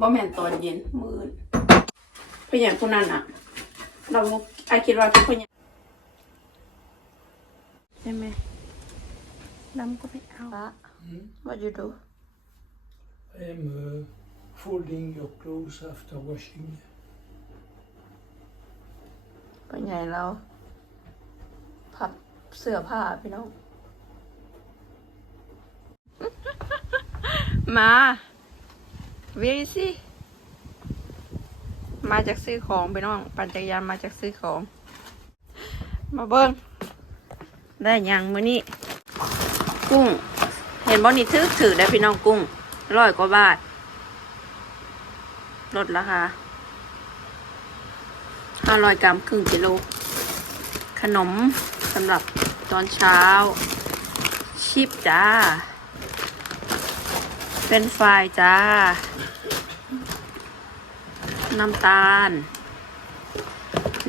บ่แม่นตอนเย็นมื้อผู้ใหญ่ผู้นั้นอะ เราไอคิดว่าผู้ใหญ่ใช่ไหมน้ำก็ไม่เอา Hmm? What you do I am uh, folding your clothes after washing. ผู้ใหญ่เราพับเสื้อผ้าพี่น้อง มา เวีสิมาจากซื้อของพี่น้อง ปั่นจักรยานมาจากซื้อของ มาเบิ้งได้ยังมื้อนี้ กุ้ง เห็นบ่นี่ถือถือได้พี่น้องกุ้งร้อยกว่าบาท ลดราคาห้าร้อยกรัมครึ่งกิโล ขนมสำหรับตอนเช้า ชิปจ้า เป็นไฟรายจ้า น้ำตาล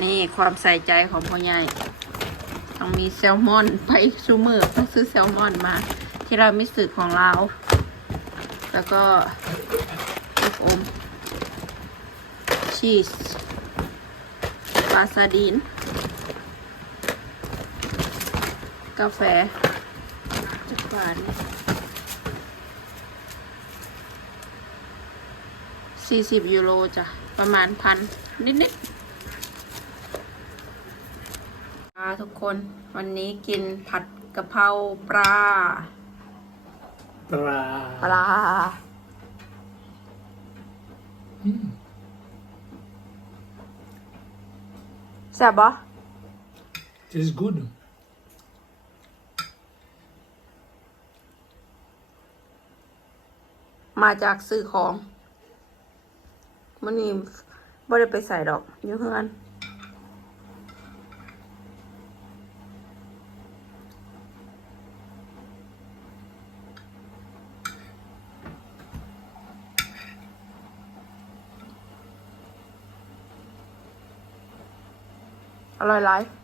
นี่ความใส่ใจของพ่อใหญ่ ต้องมีแซลมอนไปซูเมอร์ต้องซื้อแซลมอนมา ที่เรามิสึของเรา แล้วก็ลูกอม ชีสปลาซาดีนกาแฟจักบาท สี่สิบยูโรจ้ะ ประมาณพันนิดๆปลาทุกคน วันนี้กินผัดกะเพราปลา Bra. ปลา Mm. แซ่บปะ It is good. มาจากซื้อของ มันนี่บ่ได้ไปใส่ดอกอยู่เฮือนอร่อยหลาย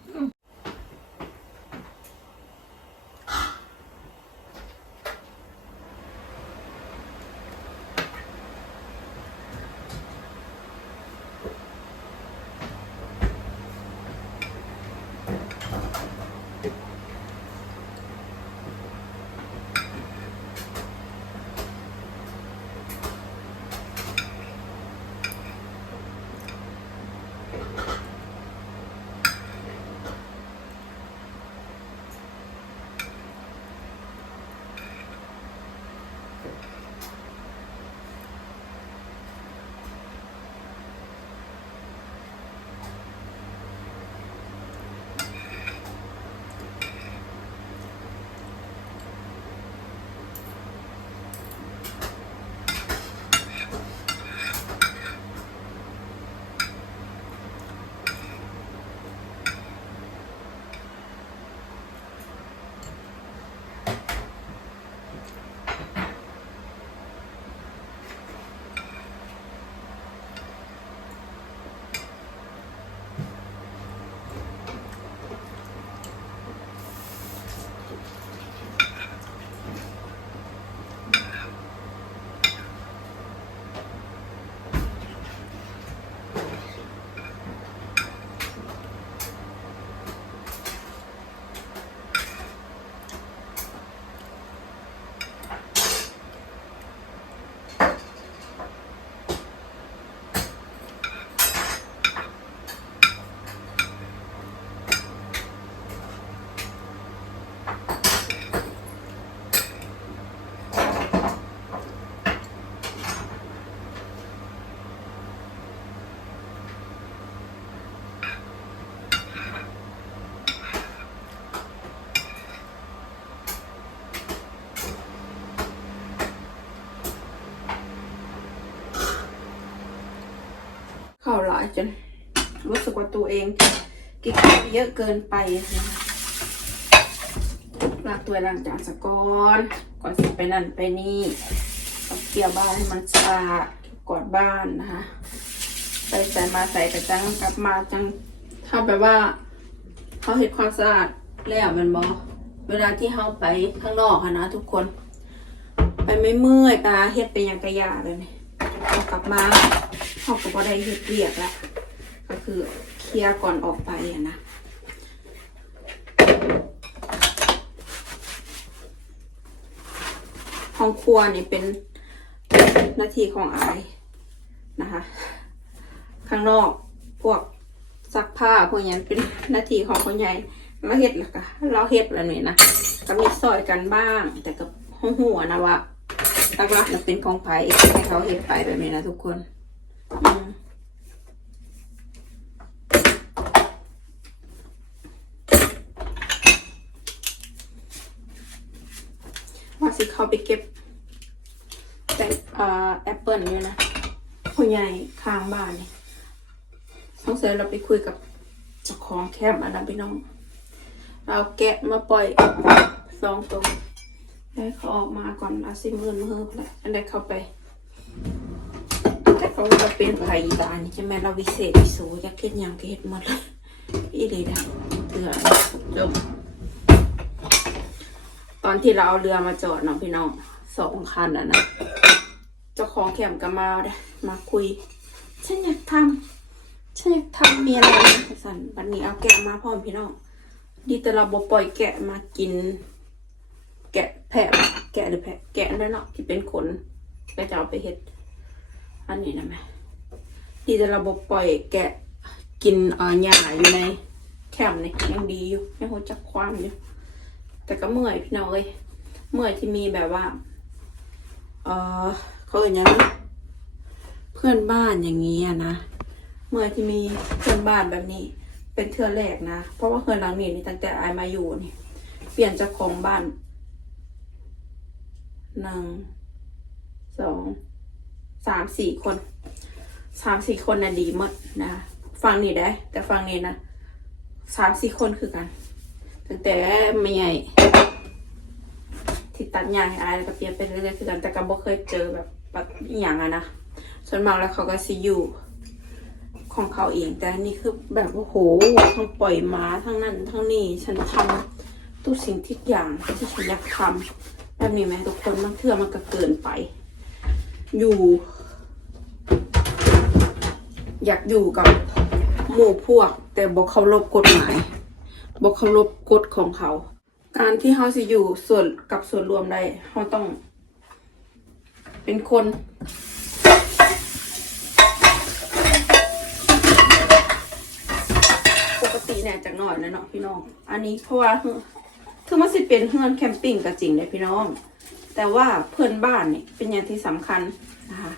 จนรู้สึกว่าตัวเองกินเยอะเกินไปนะล้างตัวล้างจานสะก่อนก่อนสิไปนั่นไปนี่ต้องเกี่ยวบ้านให้มันสะอาดกวาดบ้านนะคะไปใส่มาใส่กระจังกลับมาจังถ้าแบบว่าเขาเห็นความสะอาดแล้วมันบอกเวลาที่เขาไปข้างนอกอะนะทุกคน ไปไม่เมื่อยตาเฮ็ดไปยังกระยาเลยกลับมา เขาก็บ่ได้เฮ็ดเรียกละก็คือเคลียร์ก่อนออกไปอะนะห้องครัวนี่เป็นหน้าที่ของอายนะคะ ข้างนอกพวกซักผ้าพวกนี้เป็นหน้าที่ของคนใหญ่เราเฮ็ดแล้วก็เราเฮ็ดแบบนี้นะก็มีซอยกันบ้าง แต่กับห้องหัวนะว่าหลักๆมันเป็นของไผให้เขาเฮ็ดไปแบบนี้นะทุกคน ว่าสิเขาไปเก็บแต่แอปเปิลอยู่นะผู้ใหญ่ข้างบ้านนี่สงสัยเราไปคุยกับเจ้าของแคมป์อันนั้นพี่น้อง เราแกะมาปล่อยสองตัวให้เขาออกมาก่อนอาซิมือมือแล้วอันใดเข้าไป เขาจะเป็นไผ่อีตานี่ใช่ไหมเราวิเศษวิโสูอยากเก็ดยังเก็ดหมดเลยอีเลยนะเถื่อจบตอนที่เราเอาเรือมาจอดเนาะพี่น้องสองคันอะนะเจ้าของแคมป์ก็มาเด้มาคุย ฉันอยากทำฉันอยากทำมีอะไรนะสันวันนี้เอาแกะมาพร้อมพี่น้องดีแต่เราบ่ปล่อยแกะมากิน แกะแพะแกะหรือแพะแกะนั่นเนาะที่เป็นขนก็จะเอาไปเฮ็ด อันนี้นะแม่ดีแต่ราบ่ปล่อยแกะกินเอ่อหญ้าอยู่ในแคมป์นี่ยังดีอยู่ยังหัวจักความอยู่ แต่ก็เมื่อยพี่น้องเอ้ยเมื่อยที่มีแบบว่า เออเขาอย่างนี้เพื่อนบ้านอย่างนี้นะเมื่อที่มีเพื่อนบ้านแบบนี้ เป็นเทื่อแรกนะ เพราะว่าเพื่อนหลังนี้นี่ตั้งแต่อายมาอยู่นี่ เปลี่ยนจากของบ้านหนึ่งสอง สามสี่คนสามสี่คนน่ะดีหมดนะฟังนี่ได้ แต่ฟังนี่นะสามสี่คนคือกันตั้งแต่ไม่ใหญ่ที่ตัดยางให้อายแล้วก็เปลี่ยนไปเรื่อยๆคือกันแต่ก็บ่เคยเจอแบบปัดอย่างอะนะส่วนมากแล้วเขาก็สิอยู่ของเขาเอง แต่นี่คือแบบโอ้โหทั้งปล่อยหมาทั้งนั้นทั้งนี้ฉันทำทุกสิ่งทุกอย่างที่ฉันอยากทำแบบนี้ไหมทุกคนบางเทื่อมันก็เกินไป อยู่ อยากอยู่กับหมู่พวก แต่บอกเคารพกฎหมายบอกเคารพกฎของเขา การที่เขาสิอยู่ส่วนกับส่วนรวมได้เขาต้อง เป็นคนปกติเนี่ยจากหน่อยแล้วเนาะพี่น้อง อันนี้เพราะว่าคือมันสิเป็นเฮือนแคมปิ้งก็จริงเลยพี่น้อง แต่ว่าเพื่อนบ้านเนี่ยเป็นอย่างที่สำคัญนะคะ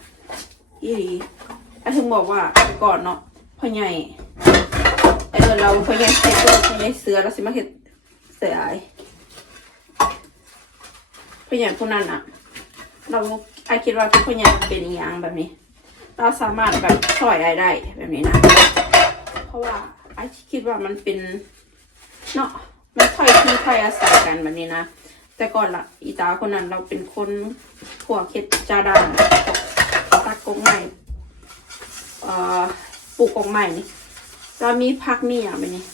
อีห ไอ้ถึงบอกว่าก่อนเนาะพ่อใหญ่ไอ้เดินเราพ่อใหญ่เสือพ่อใหญ่เสือเราสิมาเห็ดเสือไอ้พ่อใหญ่พวกนั้นอะเราไอคิดว่าพ่อใหญ่เป็นอหย่างแบบนี้ เราสามารถแบบช่วยไอ้ได้แบบนี้นะ เพราะว่าไอคิดว่ามันเป็นเนาะมันค่อยที่ค่อยอาศัยกันแบบนี้นะ แต่ก่อนละอีตาคนนั้นเราเป็นคนพวกเฮ็ดจาดานตัดกงใหม่ ปลูกกงใหม่นี่เรามีพักมีอย่างแบบนี้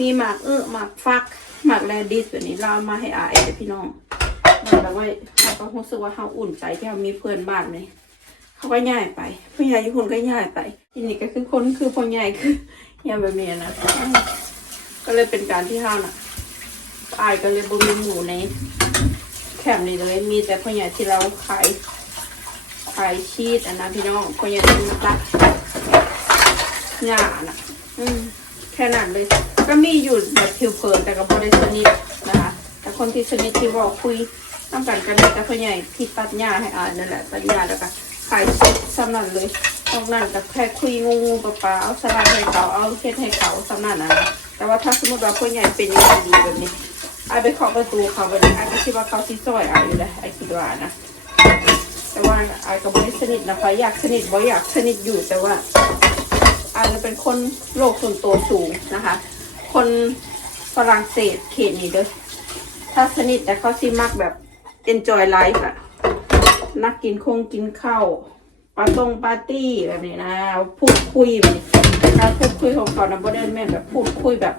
มีหมากเออหมากฟักหมากแรดิสแบบนี้เราเอามาให้อาเด้อพี่น้องมันแบบว่าเราก็รู้สึกว่าเราอุ่นใจที่เรามีเพื่อนบ้านเลยเขาก็ย้ายไปผู้ใหญ่ทุกคนก็ย้ายไปทีนี้ก็คือคนคือพ่อใหญ่คืออย่างแบบนี้นะก็เลยเป็นการที่เฮาน่ะอายก็เลยบ่มีหมูในแคมป์นี้เลย มีแต่พ่อใหญ่ที่เราขาย ขายชีสอันนั้นพี่น้องพ่อใหญ่ที่ตัดหญ้าน่ะ อืมแค่นั้นเลย ก็มีอยู่แบบผิวเผินแต่ก็บ่ได้สนิทนะคะ แต่คนที่สนิทที่เว่าคุยต้องกันกันแต่พ่อใหญ่ที่ตัดหญ้าให้อายนั่นแหละตัดหญ้าแล้วก็ขายชีสสำนันเลยนอกนั้นก็แค่คุยงูงูปลาปลาเอาสลัดให้เขาเอาเฮ็ดให้เขาสำนันนะนะแต่ว่าถ้าสมมติว่าพ่อใหญ่เป็นอยังไงดีแบบนี้ไอไปเคาะประตูเขาวันนี้ไอก็คิดว่าเขาซิซอยไออยู่เลยไอคิดว่านะ แต่ว่าไอก็ไม่สนิทนะคะอยากสนิทบ่อยากสนิทอยู่แต่ว่าไอจะเป็นคนโลกส่วนตัวสูงนะคะ คนฝรั่งเศสเขตนี้เด้อถ้าสนิทแต่เขาซิมักแบบ enjoy life อะนักกินคงกินข้าวปาตงปาร์ตี้แบบนี้นะพูดคุยแบบนัการพูดคุยของเขานะบ่ได้แม่นแบบพูดคุยแบบ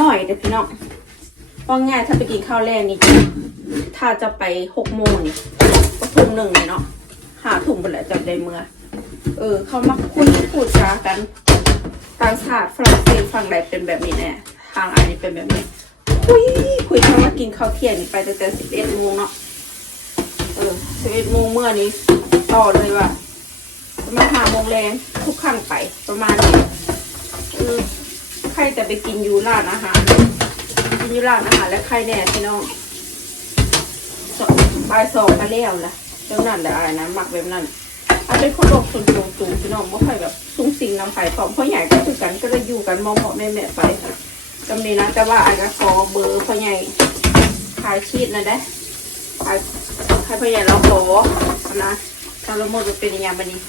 น่อยเดี๋ยวพี่น้อง ว่าง่ายถ้าไปกินข้าวแรกนี่ถ้าจะไปหกโมงนี่ก็ทุ่มหนึ่งเนี่ยเนาะหาถุงไปแหละจับได้เมื่อ เออ เขามาคุยพูดจากันต่างชาติฝรั่งเศสฝั่งใดเป็นแบบนี้แน่ทางอันนี้เป็นแบบนี้คุยคุยเขามากินข้าวเที่ยงนี่ไปตั้งแต่สิบเอ็ดโมงเนาะเออสิบเอ็ดโมงเมื่อนี้ต่อเลยว่าประมาณห้าโมงแรงทุกครั้งไปประมาณนี้เออใครแต่ไปกินอยู่ร้านอาหาร กินอยู่ร้านอาหารแล้วใครแน่พี่น้องสองบายสองมาแล้วล่ะเท่านั้นแหละอะไรนะหมักแบบนั้นอันเป็นคนโลกส่วนตัวสูงพี่น้องไม่ค่อยแบบสูงสิงนำไผ่ผอมพ่อใหญ่ก็คือกันก็เลยอยู่กันมองเหมาะแม่แม่ไปจำนี้นะแต่ว่าอาจจะขอเบอร์พ่อใหญ่ขายชีดนะได้ขายให้พ่อใหญ่เราขอนะถ้าเราหมดจะเป็นยังไงบันนี้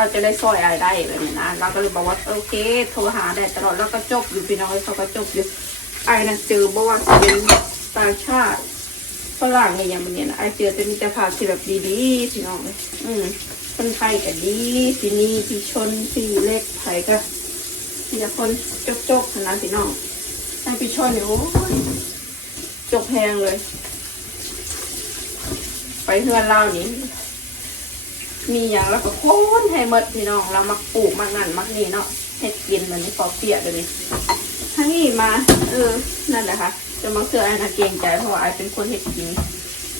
เราจะได้ซอยอะไรได้แบบนี้นะเราก็เลยบอกว่าโอเค โทรหาได้ตลอดแล้วก็จบอยู่พี่น้องเขาก็จบอยู่ไอ้นะเจอบอกว่าเป็นต่างชาติฝรั่งเนี่ยอย่างมันเนี่ยนะไอ้เจอแต่มีแต่ภาพที่แบบดีๆพี่น้องเลยอืมคนไทยก็ดีที่นี่ที่ชนที่เล็กไทยก็มีแต่คนจกๆนะพี่น้องไอ้พี่ชนเนี่ยโอ้ยจกแพงเลย ไปเพื่อนเล่านี้ มีอย่างแล้วก็โค่นให้หมดพี่น้องเรามักปลูกมักนั่นมักนี่เนาะเห็ดกินมันนี่พอเปียกเลยทั้งนี้มาเออนั่นแหละค่ะจะมาเสืออันนะเกรงใจเพราะว่าไอเป็นคนเห็ดกิน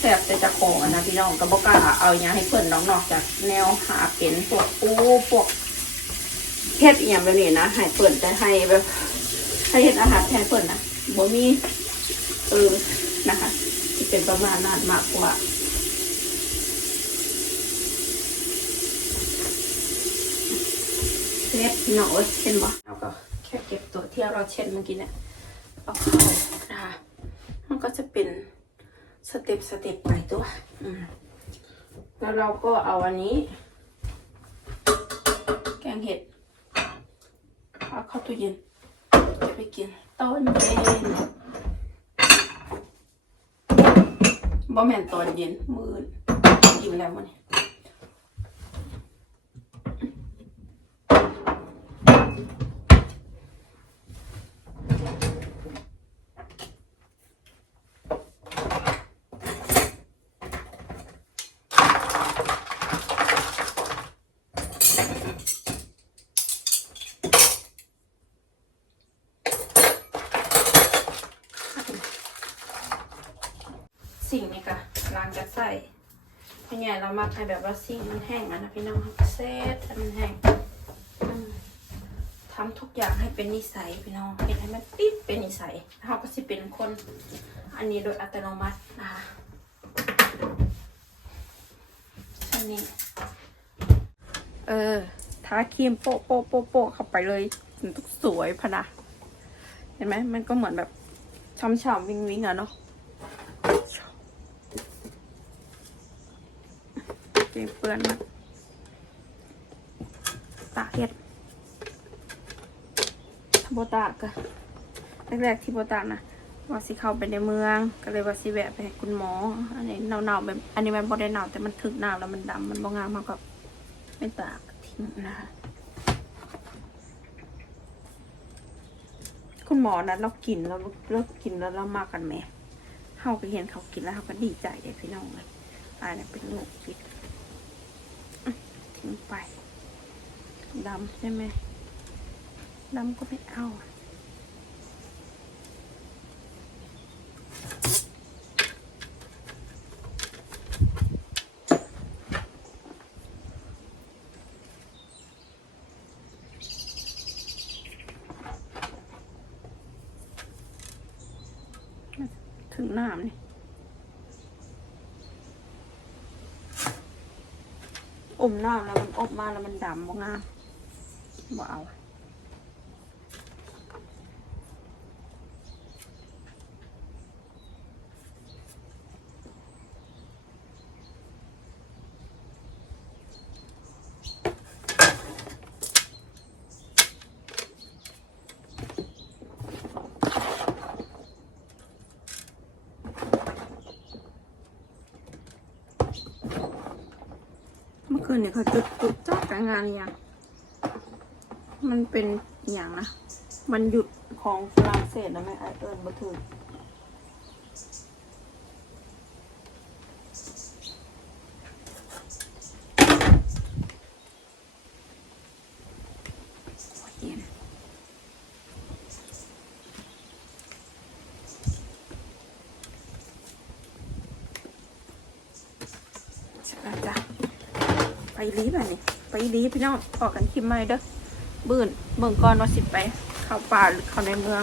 แสบแต่จะของนะพี่น้องก็บอกกล้าเอาอย่างให้เพื่อนน้องนอกจากแนวหาเป็นพวกปูพวกเห็ดอหย่างแบบนี้นะให้เปิดแต่ให้แบบให้เห็ดอาหารแทนเปิดนะบ่มีเออนะคะที่เป็นประมาณนั้นมากกว่า เล็บหน่อยเช่นบ่แล้วก็แค่เก็บตัวที่เราเช็ดเมื่อกี้เนี่ยเอาเข้านะคะมันก็จะเป็นสเต็ปสเต็ปไปตัวอืมแล้วเราก็เอาอันนี้ แกงเห็ดเอาเข้าตู้เย็นจะไปกินตอนเย็นบ่แม่นตอนเย็นมืดอิ่มแล้วมันสิ่งนี้ก็ล้างจะใส่พี่ ใหญ่เรามาให้แบบว่าสิ่งมันแห้งอะนะพี่น้องเซตมันแห้งทำทุกอย่างให้เป็นนิสัยพี่น้องเห็นให้มันปิ๊บเป็นนิสัยเราก็สิเป็นคนอันนี้โดยอัตโนมัตินะคะอันนี้ เออทาครีมโปะโปะโปะโปะเข้าไปเลยมันต้องสวยพนะ เห็นไหมมันก็เหมือนแบบช่ำๆวิงวิงๆอะเนาะ เปีเปื้อนมากตากเห็ดทาโบตากะแรกๆที่โบตากนะว่าสิเข้าไปในเมือง ก็เลยว่าสิแวะไปให้คุณหมอ อันนี้หนาวๆแบบอันนี้มันบ่ได้หนาวแต่มันถึกหนาวแล้วมันดำมันบ่งามมากก็ไม่ตากทิ้งนะคะคุณหมอนะเรากินแล้วเรากินแล้วเรามากันไหมเขาไปเห็นเขากินแล้วเขาก็ดีใจเลยพี่น้องเลยอันนี้เป็นโรคพิษ ทิ้งไปดำใช่ไหมดำก็ไม่เอาถึงน้ำนี่ อมน้ำแล้วมันอบมาแล้วมันดำบ่งามบ่เอา เมื่อนเนี่ยเขาจุดจุดจักการงานอย่างมันเป็นอย่างนะ มันหยุดของฝรั่งเศสนะแม่ไอเอิญบ่ถื อรีบอะนี่ไปรีบพี่น้องออกกันคลิปใหม่เด้อ บื้นเมืองก่อนว่าสิไป เข้าป่าหรือเข้าในเมือง